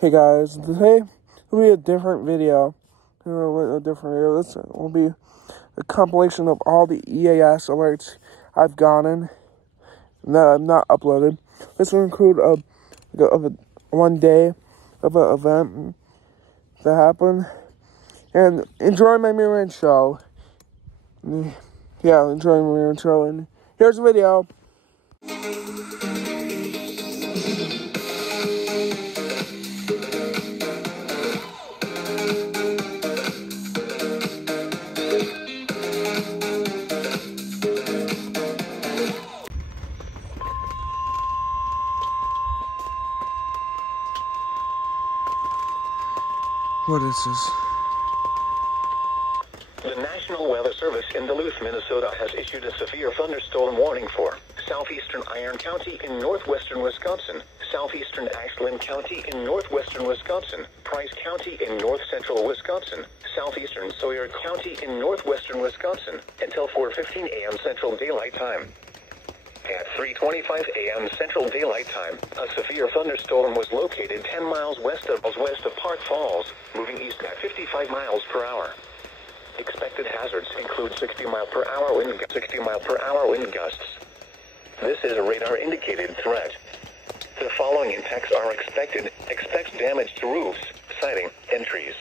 Hey guys, today will be a different video. This will be a compilation of all the EAS alerts I've gotten that I've not uploaded. This will include one day of an event that happened. And enjoy my mirror show. Yeah, enjoy my mirror show. And here's the video. What is this? The National Weather Service in Duluth, Minnesota has issued a severe thunderstorm warning for southeastern Iron County in northwestern Wisconsin, southeastern Ashland County in northwestern Wisconsin, Price County in north-central Wisconsin, southeastern Sawyer County in northwestern Wisconsin, until 4:15 a.m. Central Daylight Time. At 3:25 a.m. Central Daylight Time, a severe thunderstorm was located 10 miles west of Park Falls, moving east at 55 miles per hour. Expected hazards include 60 mile per hour wind gusts. This is a radar-indicated threat. The following impacts are expected. Expect damage to roofs, siding, and trees.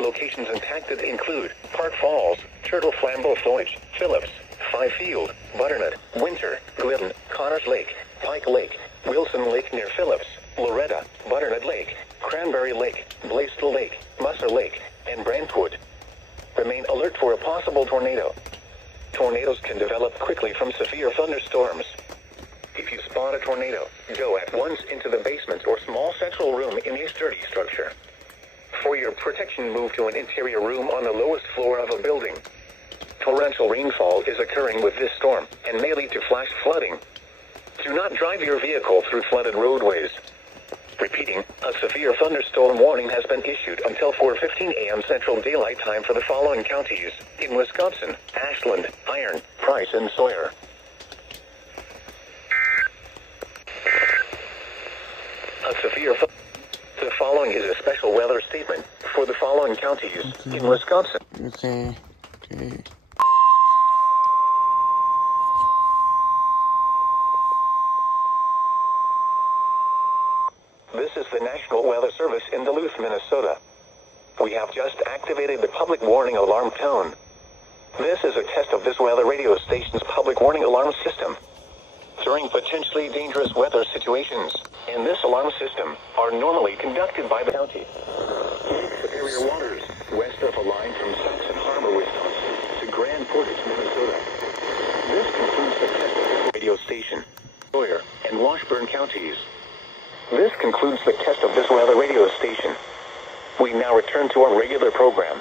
Locations impacted include Park Falls, Turtle Flambeau Foliage, Phillips, Fifield, Butternut, Winter, Glidden, Connors Lake, Pike Lake, Wilson Lake near Phillips, Loretta, Butternut Lake, Cranberry Lake, Blaisdell Lake, Musser Lake, and Brantwood. Remain alert for a possible tornado. Tornadoes can develop quickly from severe thunderstorms. If you spot a tornado, go at once into the basement or small central room in a sturdy structure. For your protection, move to an interior room on the lowest floor of a building. Torrential rainfall is occurring with this storm and may lead to flash flooding. Do not drive your vehicle through flooded roadways. Repeating, a severe thunderstorm warning has been issued until 4:15 a.m. Central Daylight Time for the following counties in Wisconsin: Ashland, Iron, Price, and Sawyer. The following is a special weather statement for the following counties in Wisconsin. Okay. This is the National Weather Service in Duluth, Minnesota. We have just activated the public warning alarm tone. This is a test of this weather radio station's public warning alarm system. During potentially dangerous weather situations, in this alarm system, are normally conducted by the county. Superior waters, west of a line from Saxon Harbor, Wisconsin, to Grand Portage, Minnesota. This concludes the test of this radio station. Sawyer and Washburn counties. This concludes the test of this weather radio station. We now return to our regular program.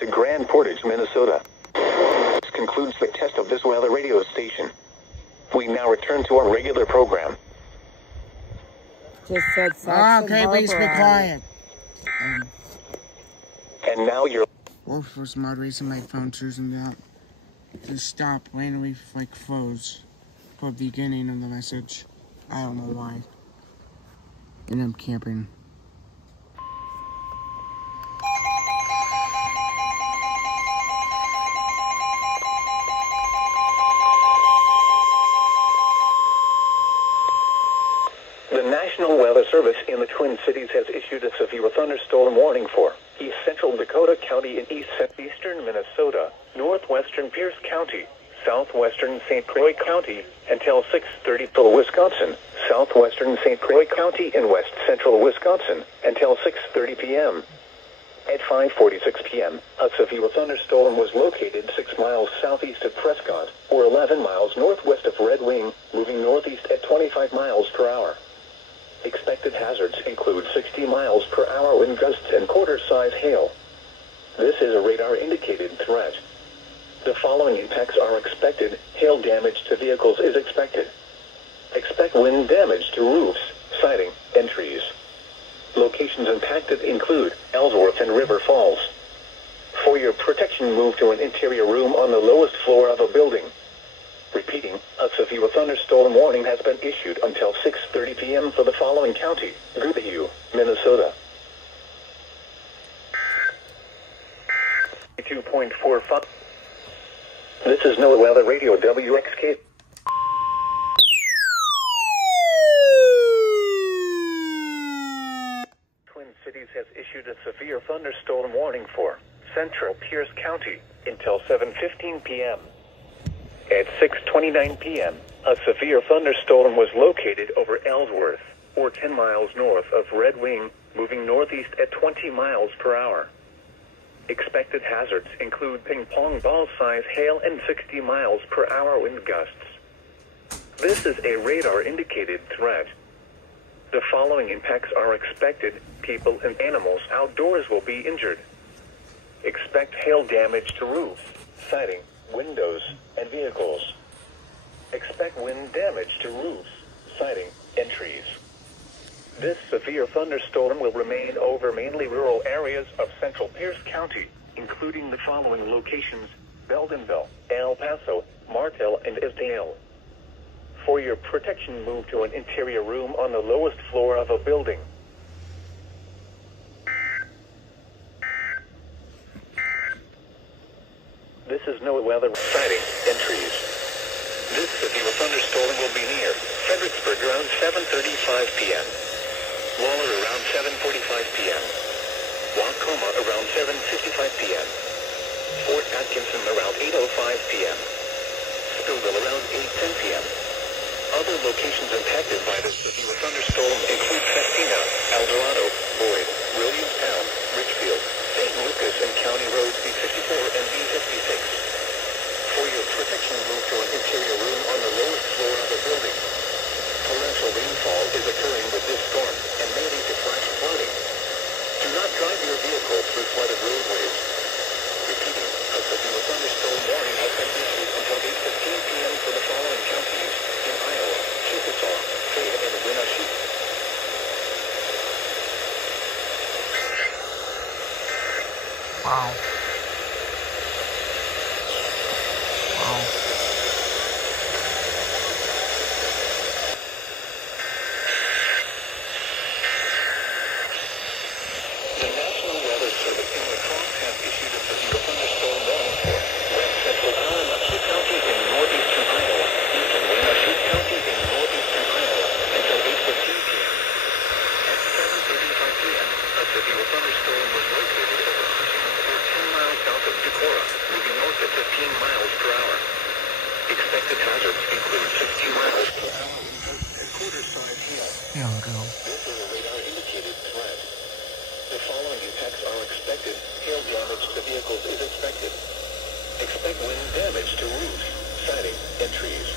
To Grand Portage, Minnesota. This concludes the test of this weather radio station. We now return to our regular program. Just said Saxon Okay, Harbor. please be quiet. And now you're... Wolf for some odd reason my phone choosing that. Just stop randomly like froze for the beginning of the message. I don't know why. And I'm camping. The National Weather Service in the Twin Cities has issued a severe thunderstorm warning for East Central Dakota County in eastern Minnesota, northwestern Pierce County, southwestern St. Croix County, until 6:30 for Wisconsin, southwestern St. Croix County in west central Wisconsin, until 6:30 p.m. At 5:46 p.m., a severe thunderstorm was located 6 miles southeast of Prescott, or 11 miles northwest of Red Wing, moving northeast at 25 miles per hour. Expected hazards include 60 miles per hour wind gusts and quarter-size hail. This is a radar-indicated threat. The following impacts are expected. Hail damage to vehicles is expected. Expect wind damage to roofs, siding, and trees. Locations impacted include Ellsworth and River Falls. For your protection, move to an interior room on the lowest floor of a building. Repeating, a severe thunderstorm warning has been issued until 6:30 p.m. for the following county: Goodhue, Minnesota. 2.45. This is NOAA Weather Radio WXK. Twin Cities has issued a severe thunderstorm warning for Central Pierce County until 7:15 p.m. At 6:29 p.m., a severe thunderstorm was located over Ellsworth, or 10 miles north of Red Wing, moving northeast at 20 miles per hour. Expected hazards include ping-pong ball-size hail and 60 miles per hour wind gusts. This is a radar-indicated threat. The following impacts are expected. People and animals outdoors will be injured. Expect hail damage to roofs, siding, windows, and vehicles. Expect wind damage to roofs, siding, and trees. This severe thunderstorm will remain over mainly rural areas of Central Pierce County, including the following locations: Beldenville, El Paso, Martel, and Isdale. For your protection, move to an interior room on the lowest floor of a building. This is NOAA weather, siding, and trees. This severe thunderstorm will be near Fredericksburg around 7:35 p.m. Waller around 7:45 p.m. Waukoma around 7:55 p.m. Fort Atkinson around 8:05 p.m. Stillville around 8:10 p.m. Other locations impacted by this severe thunderstorm include Festina, El Dorado, Boyd, Williamstown, Richfield, St. Lucas, and County Roads B54 and B56. For your protection, move to an interior room on the lowest floor of a building. Torrential rainfall is occurring with this storm and may lead to flash flooding. Do not drive your vehicle through flooded roadways. Repeating, a severe thunderstorm warning has been issued until 8:15 p.m. for the following counties in Iowa: Chickasaw, Fayette, and Wenatchee. Wow. The National Weather Service in La Crosse has issued a severe thunderstorm warning for west central Wenatchee County in northeastern Iowa, eastern Wenatchee County in northeastern Iowa, until 8:15 p.m. At 7:35 p.m., a severe thunderstorm was located over Cushing, or 10 miles south of Decorah, moving north at 15 miles per hour. Expected hazards include 60 miles per hour and quarter-size hail. Yeah, girl. This is a radar-indicated threat. The following impacts are expected. Hail damage to vehicles is expected. Expect wind damage to roofs, siding, and trees.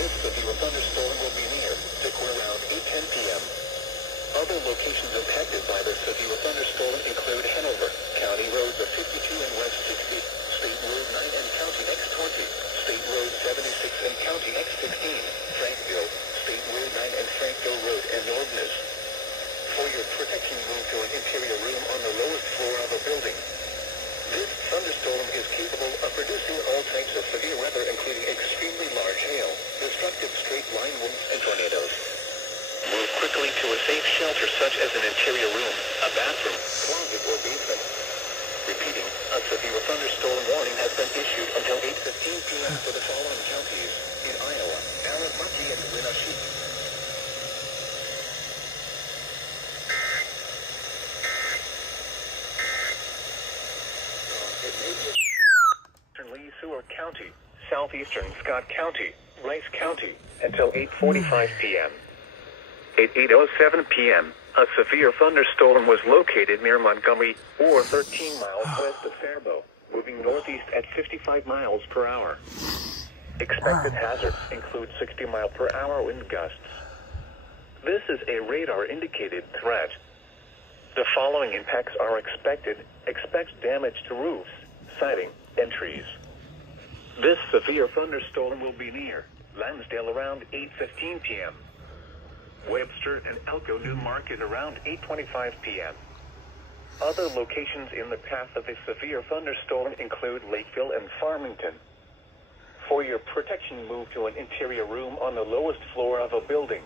This severe thunderstorm will be near Decorah around 8:10 p.m. Other locations impacted by the severe thunderstorm include Hanover, County Road 52 and West 60, State Road 9 and County X20, State Road 76 and County X15, Frankville, State Road 9 and Frankville Road, and Ordnance. For your protection, move to an interior room on the lowest floor of a building. This thunderstorm is capable of producing all types of severe weather, including extremely large hail, destructive straight-line winds, and tornadoes. Move quickly to a safe shelter such as an interior room, a bathroom, closet, or basement. Repeating, a severe thunderstorm warning has been issued until 8:15 p.m. for the following counties in Iowa: Allen, Bucky, and Wenatchee. Lee Seward County, southeastern Scott County, Rice County, until 8:45 p.m. At 8:07 p.m., a severe thunderstorm was located near Montgomery, or 13 miles west of Faribault, moving northeast at 55 miles per hour. Expected hazards include 60 mile per hour wind gusts. This is a radar-indicated threat. The following impacts are expected. Expect damage to roofs, siding, and trees. This severe thunderstorm will be near Lansdale around 8:15 p.m. Webster and Elko New Market around 8:25 p.m. Other locations in the path of a severe thunderstorm include Lakeville and Farmington. For your protection, move to an interior room on the lowest floor of a building.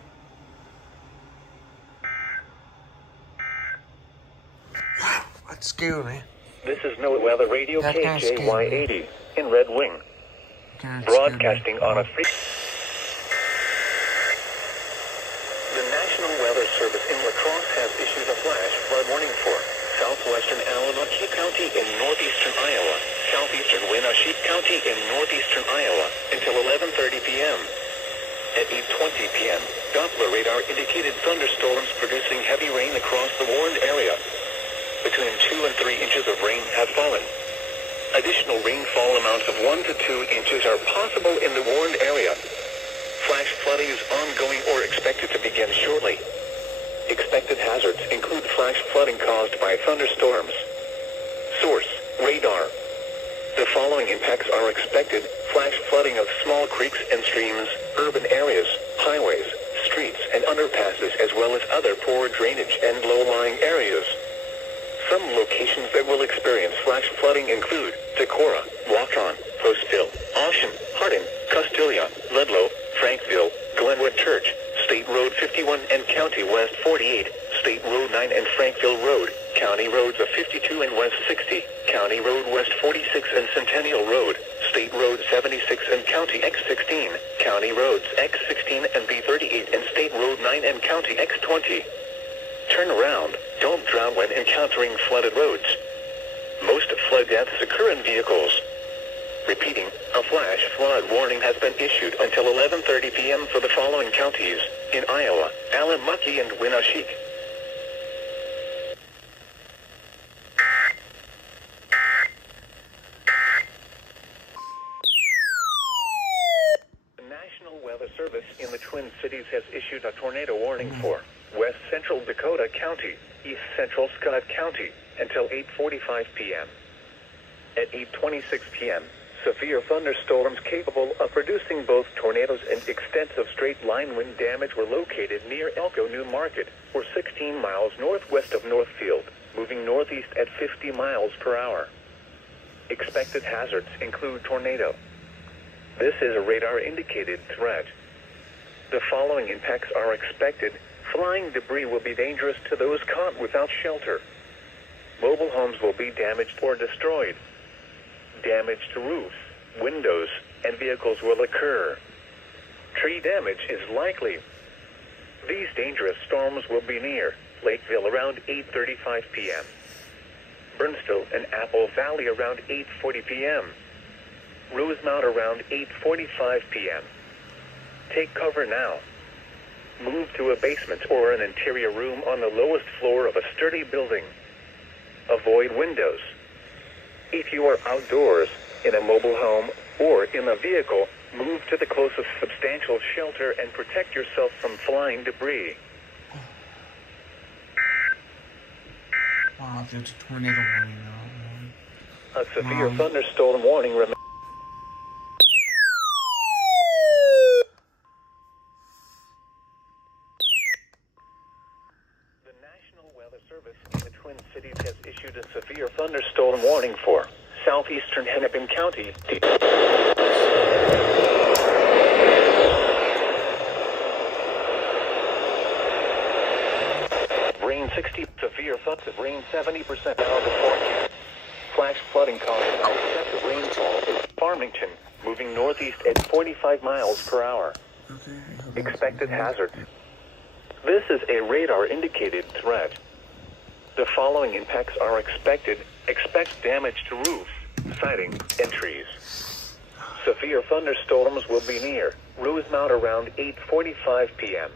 That's scary. This is NOAA Weather Radio That kinda scared me. KJY80 in Red Wing, God, broadcasting on a free... The National Weather Service in La Crosse has issued a flash flood warning for southwestern Allamuckie County in northeastern Iowa, southeastern Winneshiek County in northeastern Iowa until 11:30 p.m. At 8:20 p.m., Doppler radar indicated thunderstorms producing heavy rain across the warned area. Between 2 and 3 inches of rain have fallen. Additional rainfall amounts of 1 to 2 inches are possible in the warned area. Flash flooding is ongoing or expected to begin shortly. Expected hazards include flash flooding caused by thunderstorms. Source: radar. The following impacts are expected: flash flooding of small creeks and streams, urban areas, highways, streets and underpasses, as well as other poor drainage and low-lying areas. Some locations that will experience flash flooding include Decorah, Waukon, Postville, Ocean, Hardin, Castilia, Ludlow, Frankville, Glenwood Church, State Road 51 and County West 48, State Road 9 and Frankville Road, County Roads of 52 and West 60, County Road West 46 and Centennial Road, State Road 76 and County X16, County Roads X16 and B38 and State Road 9 and County X20. Turn around. Don't drown when encountering flooded roads. Most flood deaths occur in vehicles. Repeating, a flash flood warning has been issued until 11:30 p.m. for the following counties in Iowa: Allamuckie and Winneshiek. The National Weather Service in the Twin Cities has issued a tornado warning for West Central Dakota County, East Central Scott County, until 8:45 p.m. At 8:26 p.m., severe thunderstorms capable of producing both tornadoes and extensive straight-line wind damage were located near Elko New Market, or 16 miles northwest of Northfield, moving northeast at 50 miles per hour. Expected hazards include tornado. This is a radar-indicated threat. The following impacts are expected. Flying debris will be dangerous to those caught without shelter. Mobile homes will be damaged or destroyed. Damage to roofs, windows, and vehicles will occur. Tree damage is likely. These dangerous storms will be near Lakeville around 8:35 p.m. Burnsville and Apple Valley around 8:40 p.m. Rosemount around 8:45 p.m. Take cover now. Move to a basement or an interior room on the lowest floor of a sturdy building. Avoid windows. If you are outdoors, in a mobile home, or in a vehicle, move to the closest substantial shelter and protect yourself from flying debris. Wow, there's a tornado warning now. A severe thunderstorm warning remains. Service in the Twin Cities has issued a severe thunderstorm warning for southeastern Hennepin County. Rain 60, severe excessive rain 70% out of forecast. Flash flooding causing excessive rainfall in Farmington, moving northeast at 45 miles per hour. Expected hazards. This is a radar-indicated threat. The following impacts are expected. Expect damage to roofs, siding, and trees. Severe thunderstorms will be near Rosemount around 8:45 p.m.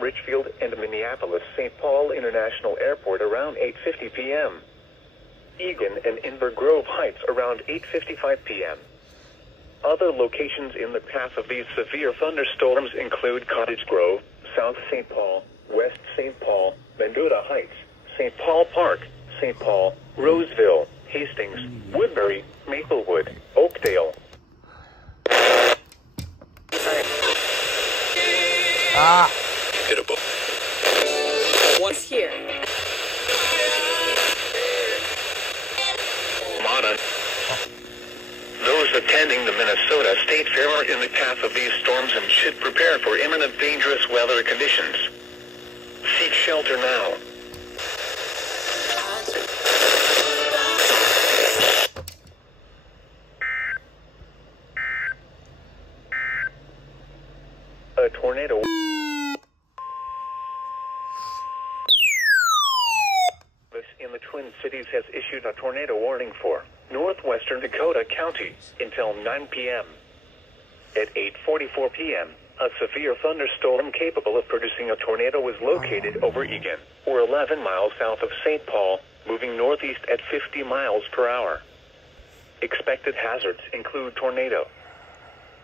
Richfield and Minneapolis-St. Paul International Airport around 8:50 p.m. Eagan and Inver Grove Heights around 8:55 p.m. Other locations in the path of these severe thunderstorms include Cottage Grove, South St. Paul, West St. Paul, Mendota Heights, St. Paul Park, St. Paul, Roseville, Hastings, Woodbury, Maplewood, Oakdale. Hittable. What's here? Mana. Those attending the Minnesota State Fair are in the path of these storms and should prepare for imminent dangerous weather conditions. Seek shelter now. A tornado in the Twin Cities has issued a tornado warning for northwestern Dakota County until 9 p.m. At 8:44 p.m., a severe thunderstorm capable of producing a tornado was located over Eagan, or 11 miles south of St. Paul, moving northeast at 50 miles per hour. Expected hazards include tornado.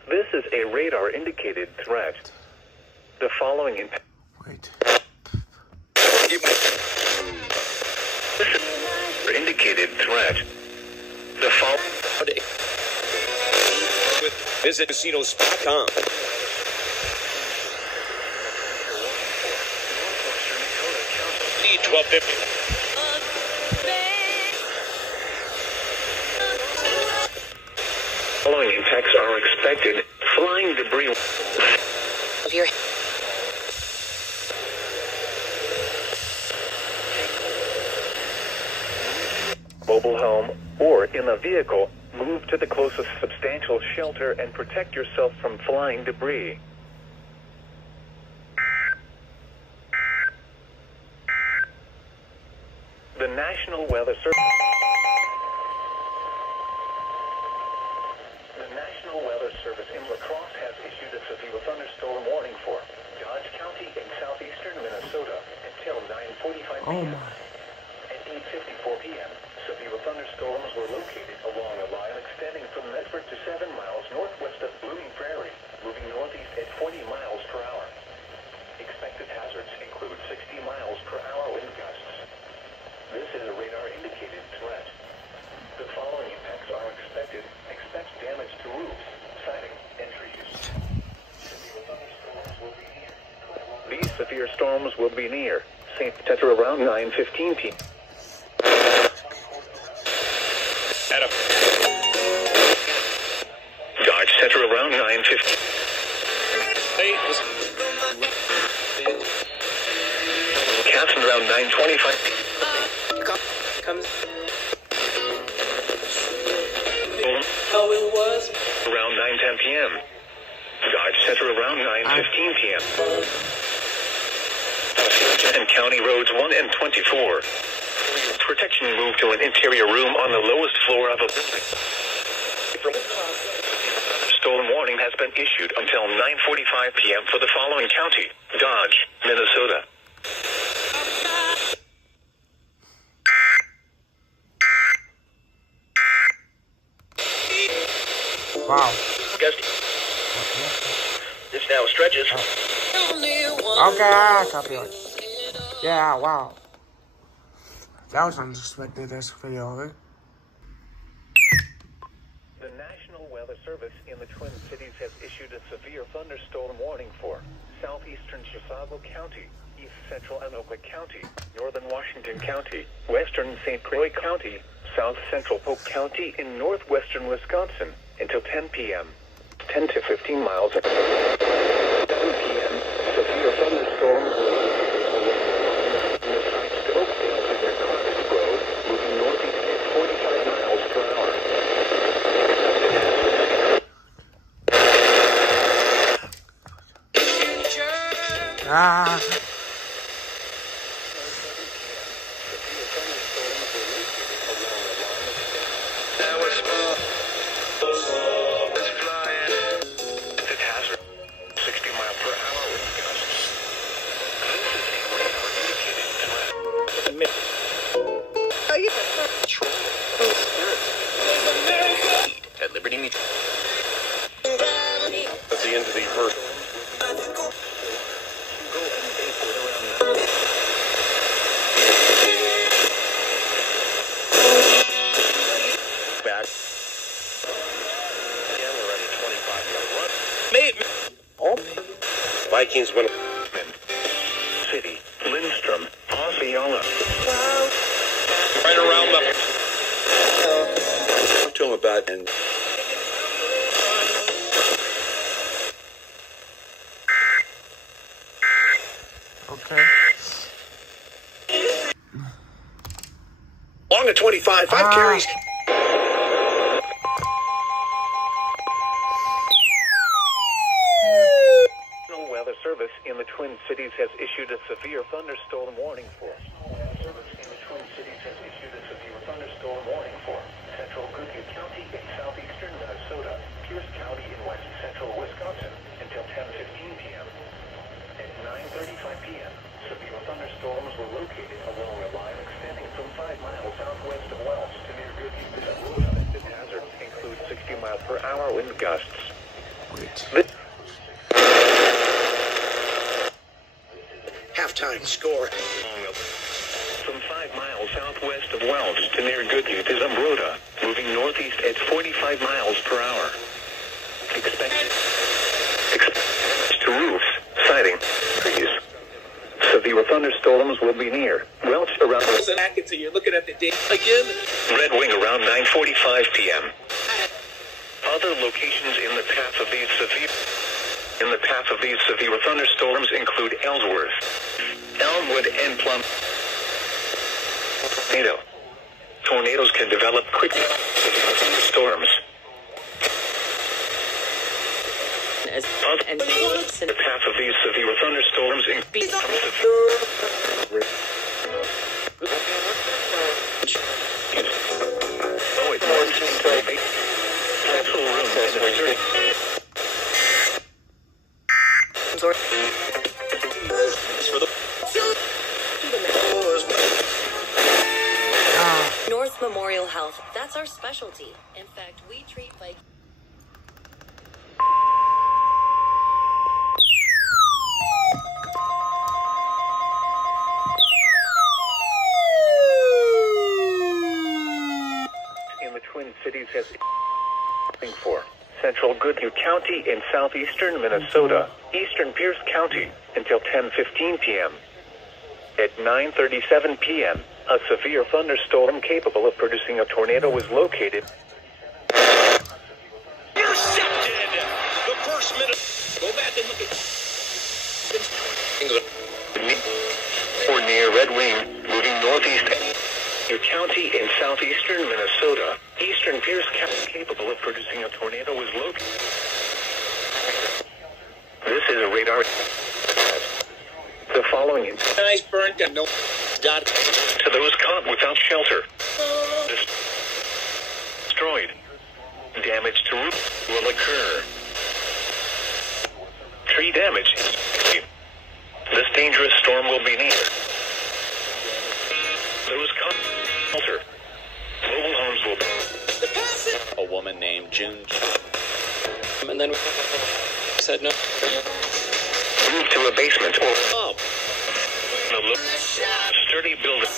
This is a radar-indicated threat. The following impact. Wait. Indicated threat. The following. Visit casinos.com. D1250. Following impacts are expected. Flying debris. Of your Mobile home or in a vehicle, move to the closest substantial shelter and protect yourself from flying debris. The National Weather Service. The National Weather Service in La Crosse has issued a severe thunderstorm warning for Dodge County in southeastern Minnesota until 9:45 p.m. Oh my. At 8:54 p.m., severe thunderstorms were located along a line extending from Medford to 7 miles northwest of Blooming Prairie, moving northeast at 40 miles per hour. Expected hazards include 60 miles per hour wind gusts. This is a radar-indicated threat. The following impacts are expected. Expect damage to roofs, siding, and trees. Severe thunderstorms will be near. These severe storms will be near St. Tetra around 9:15 p.m. Dodge Center around 9:50. Casson around 9:25. comes. How it was around 9:10 p.m. Dodge Center around 9:15 p.m. And County Roads 1 and 24. Protection moved to an interior room on the lowest floor of a building. Storm warning has been issued until 9:45 p.m. for the following county: Dodge, Minnesota. Wow. This now stretches. Okay, copyright. Yeah, wow. That was unexpected, this video, eh? The National Weather Service in the Twin Cities has issued a severe thunderstorm warning for southeastern Chisago County, east central Anoka County, northern Washington County, western St. Croix County, south central Polk County in northwestern Wisconsin until 10 p.m. 10 to 15 miles. 7 p.m. Severe thunderstorm will moving northeast at 45 miles per hour. Ah. At Liberty Meet. At the end of the first. Back. Again, we're at a 25-yard run. Mate. Oh. Vikings win. City, Lindstrom, Osceola. Right around the. Talk to him about and. Okay. Long to 25, 5 carries. National Weather Service in the Twin Cities has issued a severe thunderstorm warning for. Central Goodhue County in southeastern Minnesota, Pierce County in west central Wisconsin until 10:15 p.m. At 9:35 p.m., severe thunderstorms were located along a line extending from 5 miles southwest of Wells to near Goodhue, Minnesota. The hazards include 60 mile per hour wind gusts. Halftime score. From 5 miles southwest of Wells to near Goodhue to Zumbrota, moving northeast at 45 miles per hour. Expect to roofs, siding, trees. Severe thunderstorms will be near Welch around. So you're looking at the date again. Red Wing around 9:45 p.m. Other locations in the path of these severe thunderstorms include Ellsworth, Elmwood, and Plum. Tornadoes can develop quickly. Storms. The path of these severe thunderstorms includes North Memorial Health, that's our specialty. In fact, we treat Vikings. in the Twin Cities has for Central Goodhue County in southeastern Minnesota, eastern Pierce County until 10:15 p.m. At 9:37 p.m., a severe thunderstorm capable of producing a tornado was located. Intercepted. The first minute. Go back and look at. Or near Red Wing, moving northeast. Your county in southeastern Minnesota, eastern Pierce County, capable of producing a tornado was located. This is a radar. The following Eyes burnt and no. Dot. to those caught without shelter. Destroyed. Damage to roof will occur. Tree damage. This dangerous storm will be near. Those caught shelter. Mobile homes will be. A woman named June. And then said no. Move to a basement or Oh. a sturdy building.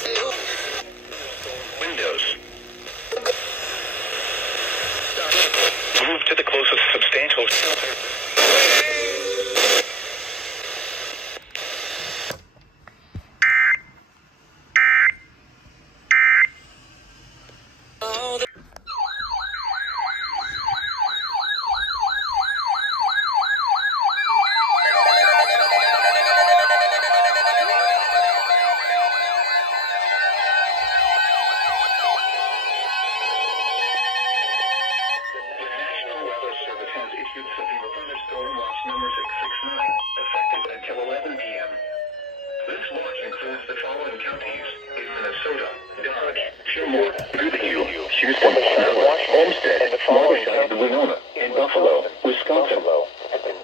Windows. Move to the closest substantial shelter.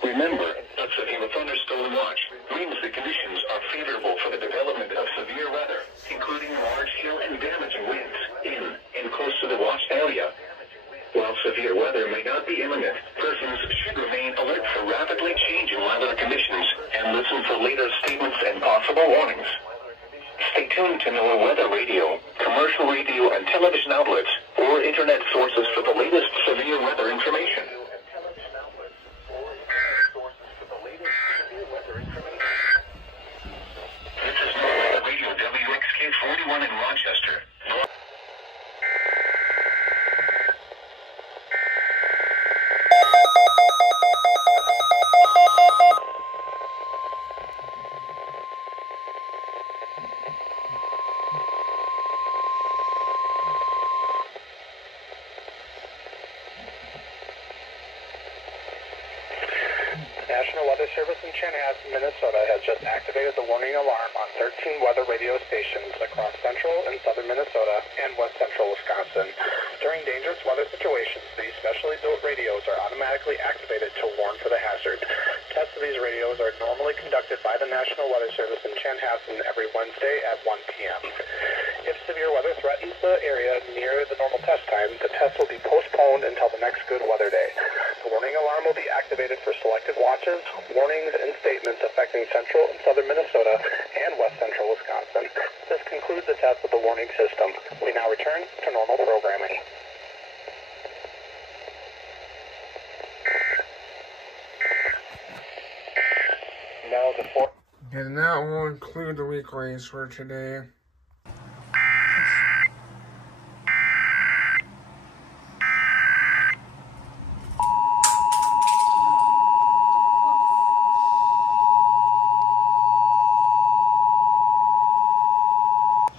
Remember, a severe thunderstorm watch means the conditions are favorable for the development of severe weather, including large hail and damaging winds in and close to the watch area. While severe weather may not be imminent, persons should remain alert for rapidly changing weather conditions and listen for later statements and possible warnings. Stay tuned to NOAA Weather Radio, commercial radio and television outlets, or internet sources for the latest severe weather information. This is NOAA Radio WXK41 in Rochester. Weather Service in Chanhassen, Minnesota has just activated the warning alarm on 13 weather radio stations across central and southern Minnesota and west central Wisconsin. During dangerous weather situations, these specially built radios are automatically activated to warn for the hazard. Tests of these radios are normally conducted by the National Weather Service in Chanhassen every Wednesday at 1 p.m. If severe weather threatens the area near the normal test time, the test will be postponed until the next good weather day. The warning alarm will be activated for selected watches, warnings, and statements affecting central and southern Minnesota and west central Wisconsin. This concludes the test of the warning system. We now return to normal programming. Now the And that will include the weeklies for today.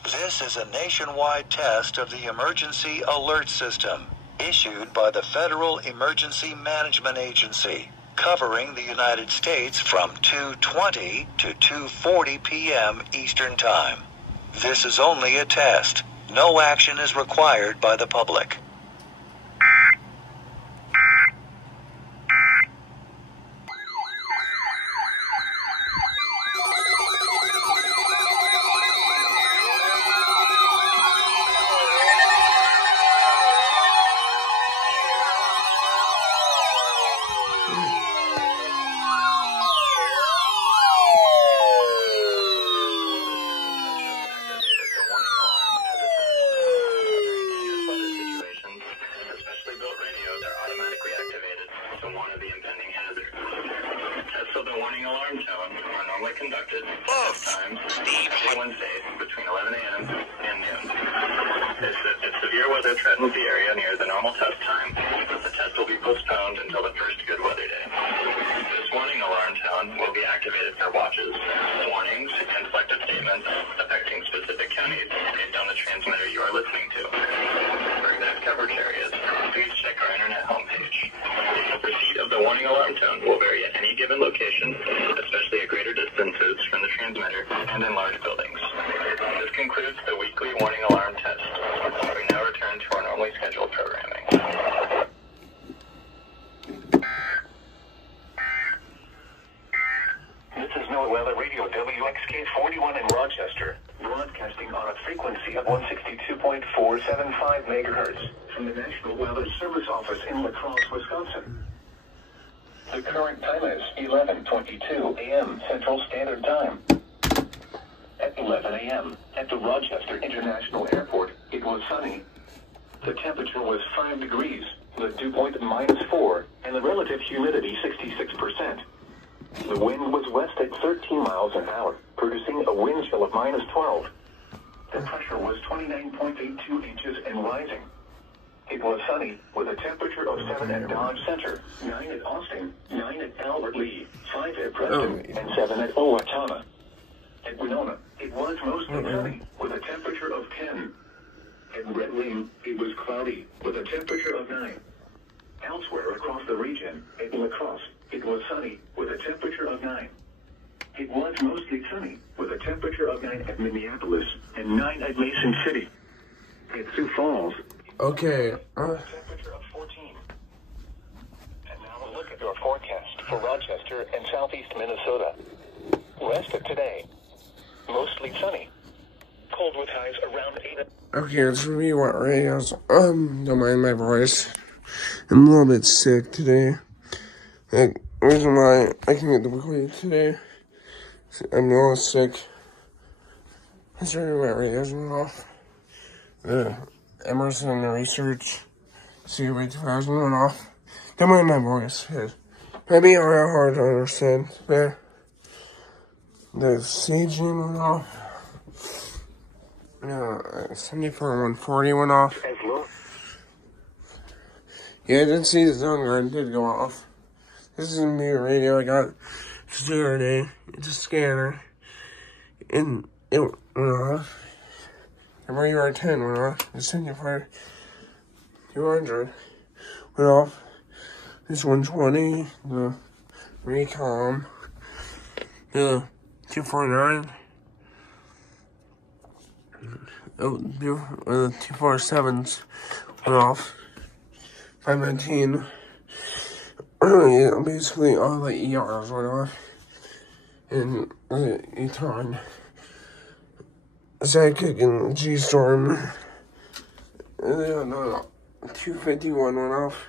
This is a nationwide test of the Emergency Alert System, issued by the Federal Emergency Management Agency, covering the United States from 2:20 to 2:40 p.m. Eastern Time. This is only a test. No action is required by the public. Conducted at times Wednesday between 11 a.m. and noon. If severe weather threatens the area near the normal test time, the test will be postponed until the first good weather day. This warning alarm tone will be activated for watches, warnings, and selected statements affecting specific counties based on the transmitter you are listening to. For exact coverage areas, please check our internet homepage. Receipt of the warning alarm tone will vary at any given location, especially at greater distances from the transmitter and in large buildings. This concludes the weekly warning alarm test. We now return to our normally scheduled programming. This is NOAA Weather Radio WXK-41 in Rochester, broadcasting on a frequency of 162.475 megahertz from the National Weather Service office in La Crosse, Wisconsin. The current time is 11:22 a.m. Central Standard Time. At 11 a.m. at the Rochester International Airport, it was sunny. The temperature was 5 degrees, the dew point -4, and the relative humidity 66%. The wind was west at 13 miles an hour, producing a wind chill of -12. The pressure was 29.82 inches and rising. It was sunny, with a temperature of 7 at Dodge Center, 9 at Austin, 9 at Albert Lee, 5 at Preston, and 7 at Owatonna. At Winona, it was mostly sunny, with a temperature of 10. At Red Wing, it was cloudy, with a temperature of 9. Elsewhere across the region, at La Crosse, it was sunny, with a temperature of 9. It was mostly sunny, with a temperature of 9 at Minneapolis, and 9 at Mason City. At Sioux Falls, okay. temperature of 14. And now we'll look at your forecast for Rochester and southeast Minnesota. Rest of today, mostly sunny. Cold with highs around 8. Okay, it's me, what radios. Don't mind my voice. I'm a little bit sick today. The reason why I can get the weekly today, I'm a little sick. It's really what radios went off. The Emerson Research CUV 2000 went off. Don't mind my voice. It might be hard to understand. But the CG went off. 74-140 went off. Yeah, I did see the zone guard did go off. This is a new radio I got today. It's a scanner. And it went off. The UR10 went off. The 75-200 went off. This 120, the Recom The 249. Oh, the 247s went off. 519. Yeah, basically all the ERs went off. And the E-Tron. Sidekick and G-Storm. And then 251 went off.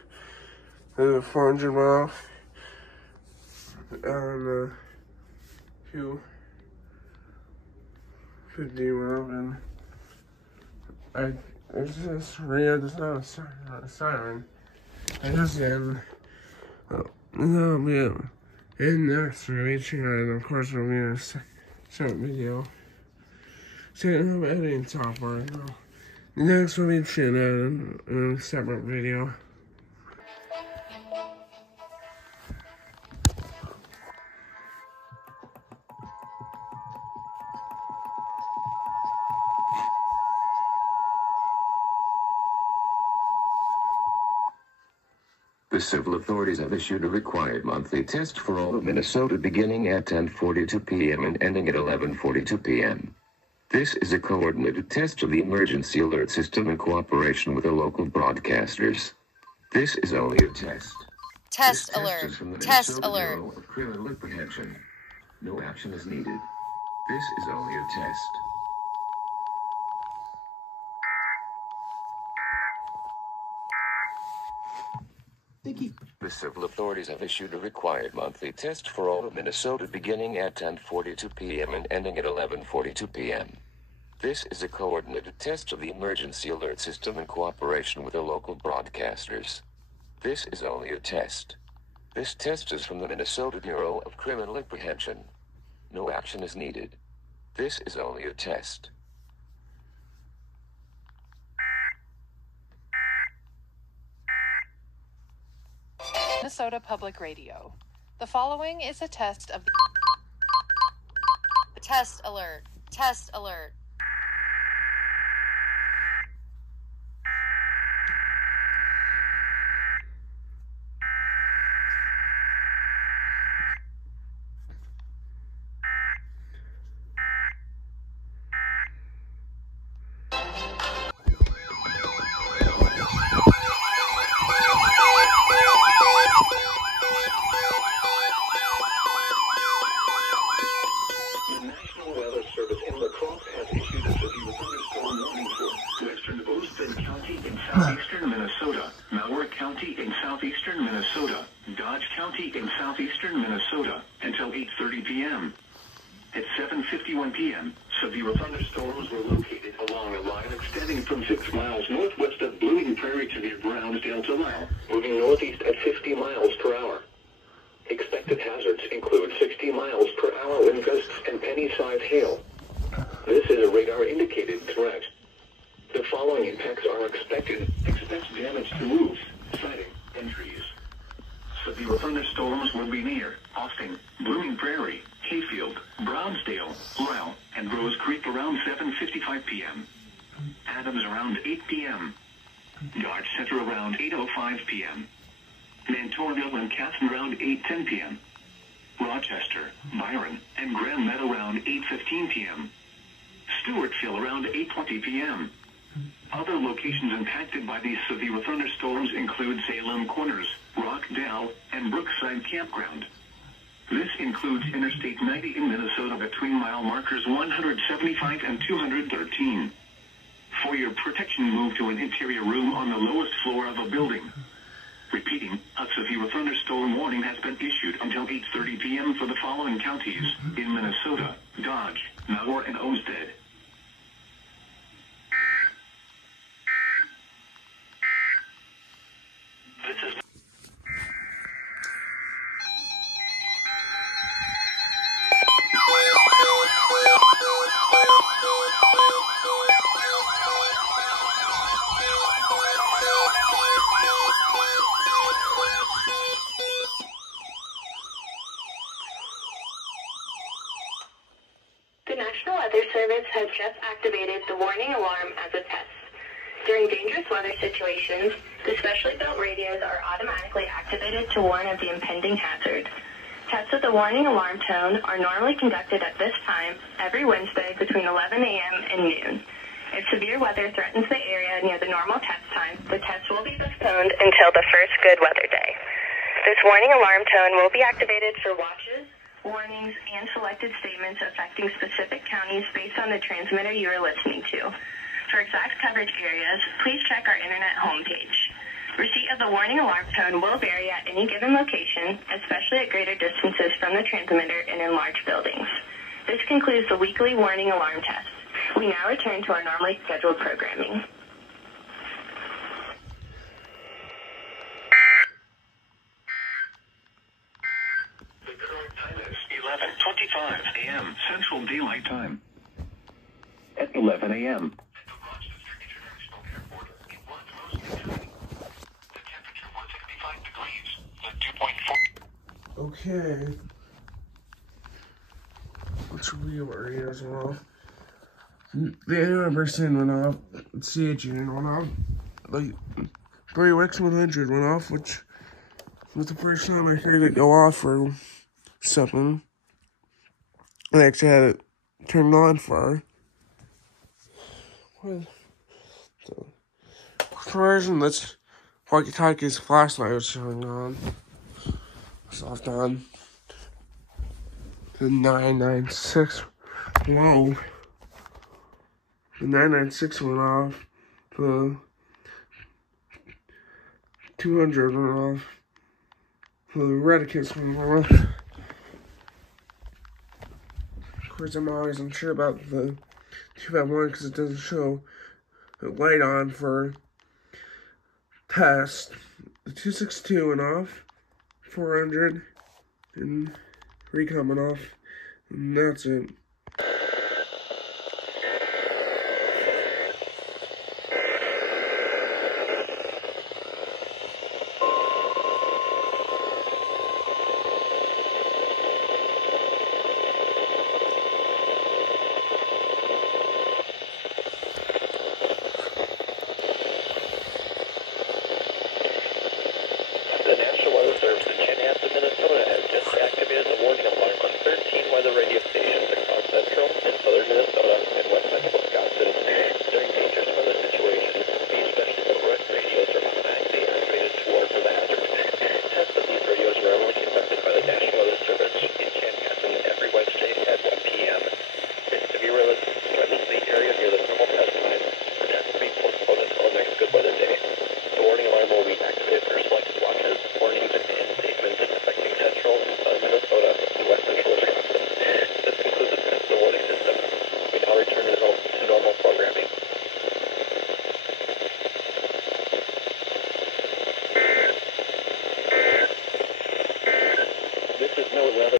The 400 went off. And 250 went off. And it's just real, there's not a siren. I just in. Yeah. And next we're reaching out, and of course we'll be in a short video. So I'm editing software, you know. Next we'll be shooting out in a separate video. The civil authorities have issued a required monthly test for all of Minnesota beginning at 10:42 p.m. and ending at 11:42 p.m. This is a coordinated test of the emergency alert system in cooperation with the local broadcasters. This is only a test. Test alert. Test alert. Bureau of Criminal Apprehension. No action is needed. This is only a test. The civil authorities have issued a required monthly test for all of Minnesota beginning at 10:42 p.m. and ending at 11:42 p.m. This is a coordinated test of the emergency alert system in cooperation with the local broadcasters. This is only a test. This test is from the Minnesota Bureau of Criminal Apprehension. No action is needed. This is only a test. Minnesota Public Radio. The following is a test of Test alert. Test alert. Southeastern Minnesota, Malheur County in southeastern Minnesota, Dodge County in southeastern Minnesota, until 8:30 p.m. At 7:51 p.m., severe thunderstorms were located along a line extending from 6 miles northwest of Blooming Prairie to near Brownsdale to Lyle, moving northeast at 50 miles per hour. Expected hazards include 60 miles per hour wind gusts and penny-sized hail. This is a radar-indicated threat. The following impacts are expected. Expect damage to roofs, siding, and trees. Severe thunderstorms will be near Austin, Blooming Prairie, Hayfield, Brownsdale, Lyle, and Rose Creek around 7:55 p.m. Adams around 8 p.m. Dodge Center around 8:05 p.m. Mantorville and Casson around 8:10 p.m. Rochester, Byron, and Grand Meadow around 8:15 p.m. Stewartville around 8:20 p.m. Other locations impacted by these severe thunderstorms include Salem Corners, Rockdale, and Brookside Campground. This includes Interstate 90 in Minnesota between mile markers 175 and 213. For your protection, move to an interior room on the lowest floor of a building. Repeating, a severe thunderstorm warning has been issued until 8:30 p.m. for the following counties in Minnesota: Dodge, Malheur, and Olmsted. The National Weather Service has just activated the warning alarm as a test. During dangerous weather situations, the specially built radios are automatically activated to warn of the impending hazard. Tests with the warning alarm tone are normally conducted at this time every Wednesday between 11 a.m. and noon. If severe weather threatens the area near the normal test time, the test will be postponed until the first good weather day. This warning alarm tone will be activated for watches, warnings, and selected statements affecting specific counties based on the transmitter you are listening to. For exact coverage areas, please check our internet homepage. Receipt of the warning alarm tone will vary at any given location, especially at greater distances from the transmitter and in large buildings. This concludes the weekly warning alarm test. We now return to our normally scheduled programming. The current time is 11:25 a.m. Central Daylight Time. At 11 a.m. Okay. Let's review our ears went off. The Emerson went off. CH unit went off. Like 3X100 went off, which was the first time I heard it go off for something. I actually had it turned on for the version that's walkie-talkie's flashlight was showing on. Soft on the 996. Whoa. The 996 went off. The 200 went off. The Redicus went off. Of course, I'm always unsure about the 251 because it doesn't show a light on for test. The 262 went off. 400 and recon went off, and that's it.